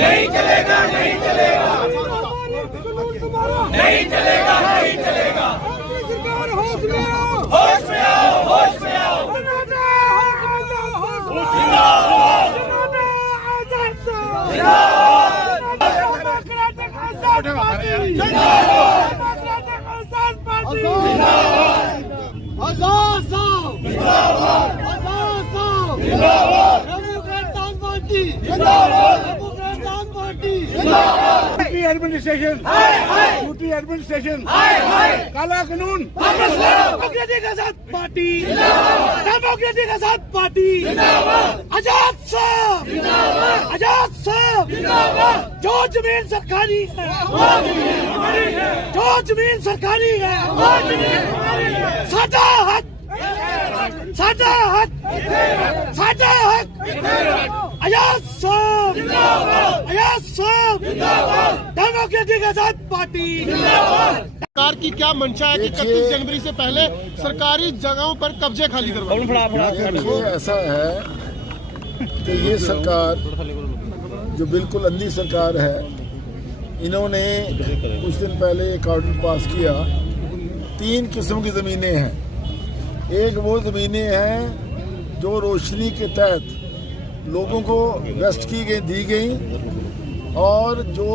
नहीं चलेगा, नहीं चलेगा, नहीं चलेगा, नहीं चलेगा। होश में आओ, होश में आओ, होश में आओ। एडमिनिस्ट्रेशन, यूटी एडमिनिस्ट्रेशन, काला कानून, डेमोक्रेसी के साथ पार्टी, डेमोक्रेसी के साथ पार्टी, आजाद साहब, आजाद साहब, जो जमीन सरकारी है, जो जमीन सरकारी है, साडा हक, साडा हक, साडा हक, आजाद साहब, आजाद साहब, डेमोक्रेसी के साथ पार्टी। सरकार की क्या मंशा है कि 31 जनवरी से पहले सरकारी जगहों पर कब्जे खाली करवाएं? ऐसा है कि ये सरकार जो बिल्कुल अंधी सरकार है, इन्होंने कुछ दिन पहले एक ऑर्डर पास किया। 3 किस्म की ज़मीनें हैं। एक वो ज़मीनें हैं जो रोशनी के तहत लोगों को वेस्ट की गई, दी गई, और जो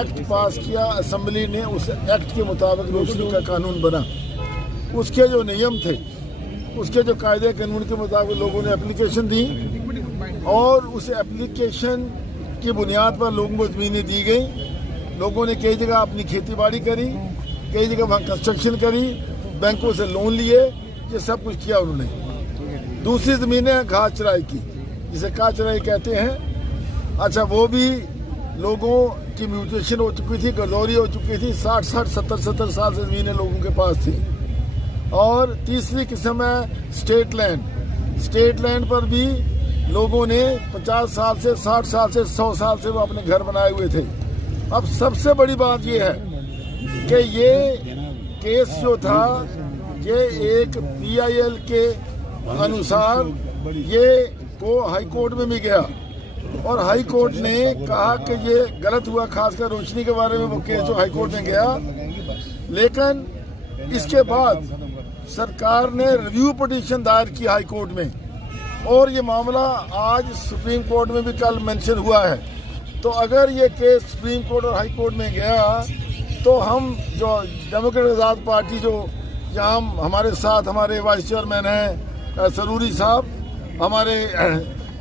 एक्ट पास किया असेंबली ने, उस एक्ट के मुताबिक रोशनी का कानून बना। उसके जो नियम थे, उसके जो कायदे कानून के मुताबिक लोगों ने एप्लीकेशन दी, और उस एप्लीकेशन की बुनियाद पर लोगों को ज़मीनें दी गई। लोगों ने कई जगह अपनी खेती बाड़ी करी, कई जगह वहाँ कंस्ट्रक्शन करी, बैंकों से लोन लिए, ये सब कुछ किया उन्होंने। दूसरी ज़मीनें घास चराई की, जिसे घास चराई कहते हैं। अच्छा, वो भी लोगों की म्यूटेशन हो चुकी थी, गर्दौरी हो चुकी थी। 60-60, 70-70 साल से ज़मीनें लोगों के पास थी। और तीसरी किस्म है स्टेट लैंड। स्टेट लैंड पर भी लोगों ने 50 साल से, 60 साल से, 100 साल से वो अपने घर बनाए हुए थे। अब सबसे बड़ी बात ये है कि ये केस जो था, ये एक PIL के अनुसार ये वो हाई कोर्ट में भी गया, और हाई कोर्ट ने कहा कि ये गलत हुआ, खासकर रोशनी के बारे में वो केस जो हाई कोर्ट में गया। लेकिन इसके बाद सरकार ने रिव्यू पिटीशन दायर की हाई कोर्ट में, और ये मामला आज सुप्रीम कोर्ट में भी कल मेंशन हुआ है। तो अगर ये केस सुप्रीम कोर्ट और हाई कोर्ट में गया, तो हम जो डेमोक्रेटिक आज़ाद पार्टी, जो यहाँ हमारे साथ हमारे वाइस चेयरमैन हैं सरूरी साहब, हमारे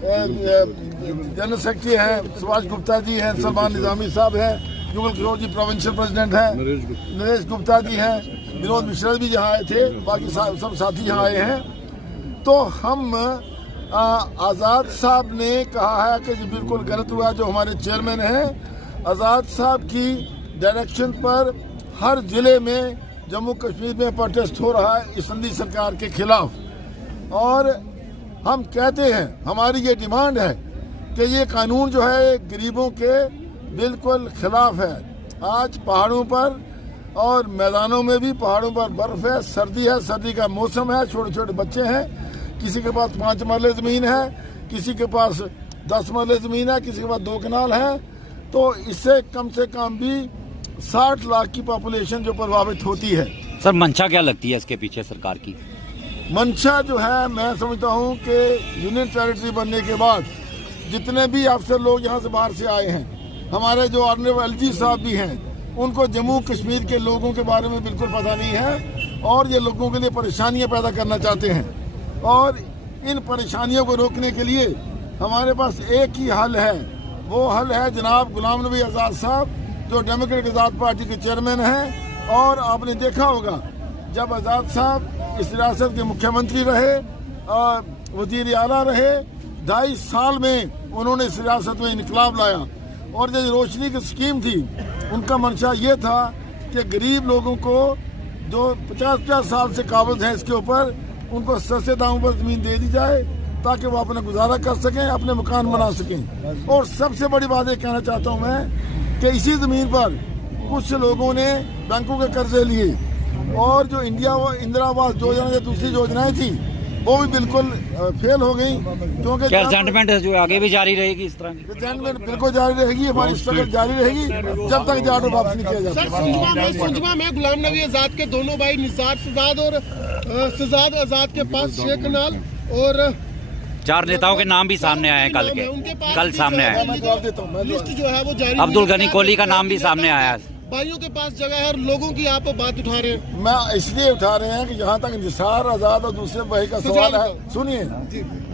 जनरल सेक्रेटरी हैं सुभाष गुप्ता जी हैं, सलमान निजामी साहब हैं, जुगल किशोर जी प्रोविंशियल प्रेसिडेंट हैं, नरेश गुप्ता जी हैं, विनोद मिश्रा भी यहाँ आए थे, बाकी सब साथी यहाँ आए हैं। तो हम आज़ाद साहब ने कहा है कि ये बिल्कुल गलत हुआ। जो हमारे चेयरमैन हैं, आज़ाद साहब की डायरेक्शन पर हर जिले में जम्मू कश्मीर में प्रोटेस्ट हो रहा है इस अंधी सरकार के खिलाफ। और हम कहते हैं, हमारी ये डिमांड है कि ये कानून जो है गरीबों के बिल्कुल खिलाफ है। आज पहाड़ों पर और मैदानों में भी, पहाड़ों पर बर्फ है, सर्दी है, सर्दी का मौसम है, छोटे छोटे बच्चे हैं, किसी के पास 5 मरले ज़मीन है, किसी के पास 10 मरले ज़मीन है, किसी के पास 2 कनाल है। तो इससे कम से कम भी 60 लाख की पॉपुलेशन जो प्रभावित होती है। सर, मंशा क्या लगती है इसके पीछे सरकार की? मंशा जो है, मैं समझता हूँ कि यूनियन टेरिटरी बनने के बाद जितने भी अफसर लोग यहाँ से बाहर से आए हैं, हमारे जो ऑनरेबल LG साहब भी हैं, उनको जम्मू कश्मीर के लोगों के बारे में बिल्कुल पता नहीं है, और ये लोगों के लिए परेशानियाँ पैदा करना चाहते हैं। और इन परेशानियों को रोकने के लिए हमारे पास एक ही हल है। वो हल है जनाब गुलाम नबी आज़ाद साहब, जो डेमोक्रेटिक आज़ाद पार्टी के चेयरमैन हैं। और आपने देखा होगा, जब आज़ाद साहब इस रियासत के मुख्यमंत्री रहे, वज़ीर आला रहे, 2.5 साल में उन्होंने इस रियासत में इनकलाब लाया। और जो रोशनी की स्कीम थी, उनका मंशा ये था कि गरीब लोगों को जो 50-50 साल से काबिज हैं इसके ऊपर, उनको सस्ते दामों पर ज़मीन दे दी जाए, ताकि वो अपना गुजारा कर सकें, अपने मकान बना सकें। और सबसे बड़ी बात ये कहना चाहता हूँ मैं कि इसी ज़मीन पर कुछ लोगों ने बैंकों के कर्जे लिए और जो इंदिरा आवास योजना या दूसरी योजनाएं थी वो भी बिल्कुल फेल हो गई, क्योंकि क्या सेंटिमेंट है जो आगे भी जारी रहेगी इस तरह की? रिजाइनमेंट बिल्कुल जारी रहेगी, हमारी स्ट्रगल जारी रहेगी जब तक ऑर्डर वापस नहीं किया जाता। सुंजमा में गुलाम नबी आजाद के दोनों भाई निसार शहजाद और शहजाद आजाद के पास 6 कनाल और 4 नेताओं के नाम भी सामने आए हैं कल सामने आए। मैं जवाब देता हूँ, लिस्ट जो है वो जारी अब्दुल गनी कोहली का नाम भी सामने आया है। भाइयों के पास जगह है और लोगों की आप बात उठा रहे हैं। मैं इसलिए उठा रहे हैं कि जहाँ तक निसार आजाद और दूसरे भाई का सवाल है, सुनिए,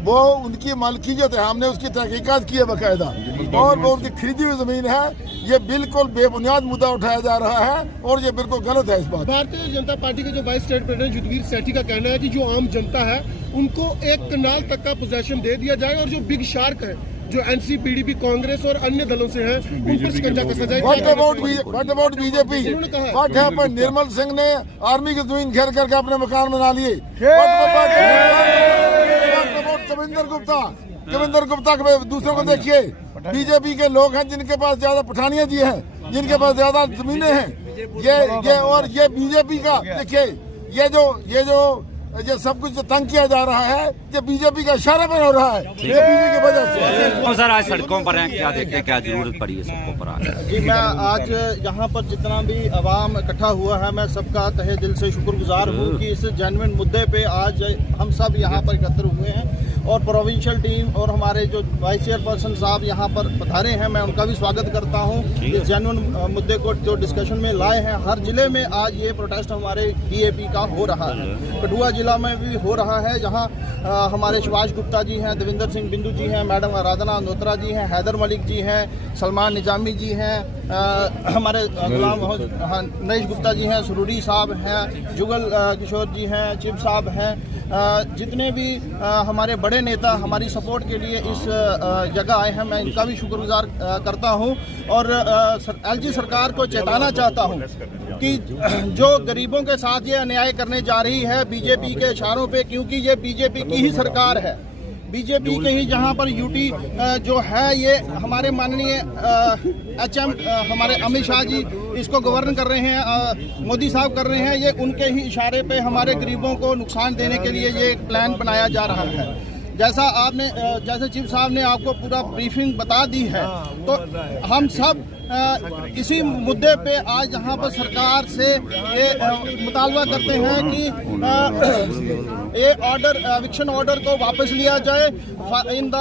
वो उनकी मालकियत है, हमने उसकी तहकीकात की है बाकायदा, और वो उनकी खरीदी हुई जमीन है। ये बिल्कुल बेबुनियाद मुद्दा उठाया जा रहा है और ये बिल्कुल गलत है। इस बात भारतीय जनता पार्टी के जो वाइस स्टेट प्रेसिडेंट युद्धवीर सेठी का कहना है कि जो आम जनता है उनको 1 कनाल तक का पोजेशन दे दिया जाए और जो बिग शार्क है जो एनसीपीडीपी कांग्रेस और अन्य दलों से हैं उन पर शिकंजा कसा जाए। What about BJP? What happened? Nirmal Singh ने आर्मी की जमीन घेर करके अपने मकान बना लिए। कविंदर गुप्ता के दूसरों को देखिए, बीजेपी के लोग हैं जिनके पास ज्यादा पठानिया जी हैं, जिनके पास ज्यादा जमीनें हैं। ये बीजेपी का देखिए, ये सब कुछ जो तंग किया जा रहा है ये बीजेपी का इशारा पर हो रहा है, ये बीजेपी की वजह से। सर आज सड़कों पर हैं, क्या देखते हैं, क्या जरूरत पड़ी है सड़कों पर आज? जी, मैं आज यहाँ पर जितना भी अवाम इकट्ठा हुआ है, मैं सबका तहे दिल से शुक्रगुजार हूँ कि इस जेन्युइन मुद्दे पे आज हम सब यहाँ पर एकत्र हुए हैं और प्रोविंशियल टीम और हमारे जो वाइस चेयरपर्सन साहब यहाँ पर पधारे हैं, मैं उनका भी स्वागत करता हूँ। इस जेन्युइन मुद्दे को जो डिस्कशन में लाए हैं, हर जिले में आज ये प्रोटेस्ट हमारे डीएपी का हो रहा है। कठुआ जिला में भी हो रहा है, जहाँ हमारे शिवाज गुप्ता जी हैं, देविंदर सिंह बिंदु जी हैं, मैडम आराधना अंदोत्रा जी हैं, हैदर मलिक जी हैं, सलमान निजामी जी हैं, हमारे गुलाम नरेश गुप्ता जी हैं, सुरूरी साहब हैं, जुगल किशोर जी हैं, चिप साहब हैं, जितने भी हमारे बड़े नेता हमारी सपोर्ट के लिए इस जगह आए हैं, मैं इनका भी शुक्रगुजार करता हूं। और एलजी सरकार को चेताना चाहता हूं कि जो गरीबों के साथ ये अन्याय करने जा रही है बीजेपी के इशारों पे, क्योंकि ये बीजेपी की ही सरकार है, बीजेपी के ही जहां पर यूटी जो है ये हमारे माननीय एचएम हमारे अमित शाह जी इसको गवर्न कर रहे हैं, मोदी साहब कर रहे हैं, ये उनके ही इशारे पे हमारे गरीबों को नुकसान देने के लिए ये एक प्लान बनाया जा रहा है। जैसे चीफ साहब ने आपको पूरा ब्रीफिंग बता दी है, तो हम सब इसी मुद्दे पे आज यहाँ पर सरकार से ये मुतालबा करते हैं कि ये ऑर्डर एविक्शन ऑर्डर को वापस लिया जाए in the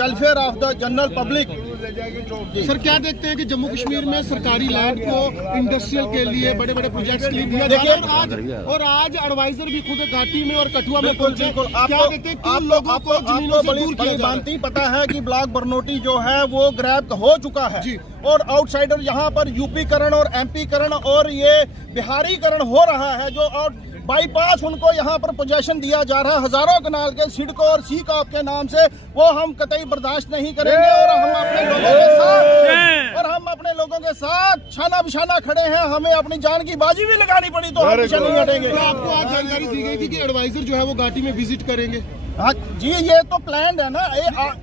welfare of the general public. Sir, क्या देखते हैं कि जम्मू कश्मीर में सरकारी लैंड को इंडस्ट्रियल के लिए बड़े बड़े प्रोजेक्ट्स के लिए दिया जा रहा है और आज एडवाइजर भी खुद घाटी में और कठुआ में पहुंचे। क्या देखते हैं कि लोगों को जमीनों से दूर किया जा रहा है? पता है कि ब्लॉक बरनोटी जो है वो ग्रैब हो चुका है और आउटसाइडर यहाँ पर यूपीकरण और एमपीकरण और ये बिहारीकरण हो रहा है, जो और बाईपास उनको यहाँ पर पोजेशन दिया जा रहा है हजारों कनाल के सिडको और सी कॉप के नाम से, वो हम कतई बर्दाश्त नहीं करेंगे और हम अपने लोगों के साथ छाना बिछाना खड़े हैं। हमें अपनी जान की बाजी भी लगानी पड़ी तो हम पीछे नहीं हटेंगे। तो आपको आज जानकारी दी गई थी कि एडवाइजर जो है वो घाटी में विजिट करेंगे? हाँ जी, ये तो प्लान है ना।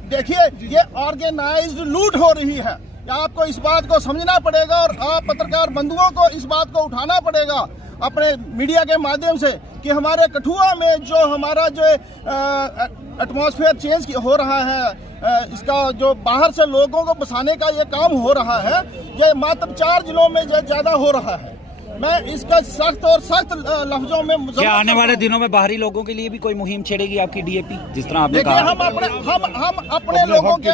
देखिए, ये ऑर्गेनाइज्ड लूट हो रही है, आपको इस बात को समझना पड़ेगा और आप पत्रकार बंधुओं को इस बात को उठाना पड़ेगा अपने मीडिया के माध्यम से कि हमारे कठुआ में जो हमारा जो एटमॉस्फेयर चेंज हो रहा है, इसका जो बाहर से लोगों को बसाने का ये काम हो रहा है, ये मात्र 4 जिलों में ज्यादा हो रहा है। मैं इसका सख्त लफ्जों में क्या आने वाले दिनों में बाहरी लोगों के लिए भी कोई मुहिम छेड़ेगी आपकी डीएपी, जिस तरह आपने कहा? कहा हम अपने लोगों के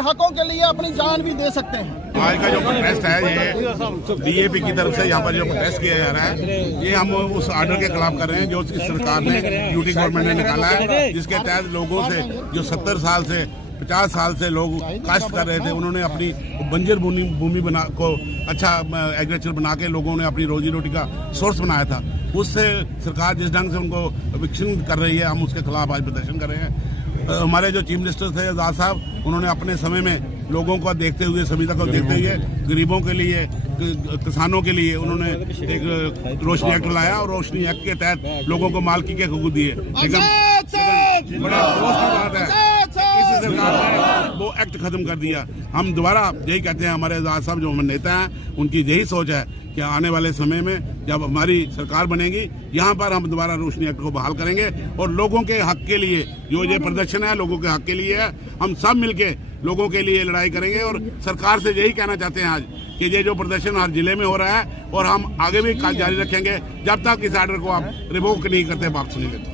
हकों के लिए अपनी जान भी दे सकते हैं। आज का जो प्रोटेस्ट है ये डीएपी की तरफ से यहाँ पर जो प्रोटेस्ट किया जा रहा है, ये हम उस ऑर्डर के खिलाफ कर रहे हैं जो इस सरकार ने, यूटी गवर्नमेंट ने निकाला है, जिसके तहत लोगों से जो 70 साल से 50 साल से लोग काश्त कर रहे थे, उन्होंने अपनी बंजर भूमि बना को अच्छा एग्रीकल्चर बना के लोगों ने अपनी रोजी रोटी का सोर्स बनाया था। उससे सरकार जिस ढंग से उनको एविक्शन कर रही है, हम उसके खिलाफ आज प्रदर्शन कर रहे हैं। हमारे जो चीफ मिनिस्टर थे आजाद साहब, उन्होंने अपने समय में लोगों को देखते हुए, संविदा को देखते हुए, गरीबों के लिए, किसानों के लिए उन्होंने एक रोशनी एक्ट लाया और रोशनी एक्ट के तहत लोगों को मालकी के हकूक दिए। बड़ा अफसोस की बात है इस सरकार ने वो एक्ट खत्म कर दिया। हम दोबारा यही कहते हैं, हमारे आजाद साहब जो नेता हैं उनकी यही सोच है कि आने वाले समय में जब हमारी सरकार बनेगी यहाँ पर हम दोबारा रोशनी एक्ट को बहाल करेंगे और लोगों के हक के लिए जो ये प्रदर्शन है लोगों के हक के लिए है। हम सब मिलके लोगों के लिए लड़ाई करेंगे और सरकार से यही कहना चाहते हैं आज कि ये जो प्रदर्शन हर जिले में हो रहा है और हम आगे भी जारी रखेंगे जब तक इस आर्डर को आप रिवोक नहीं करते, वापस नहीं लेते।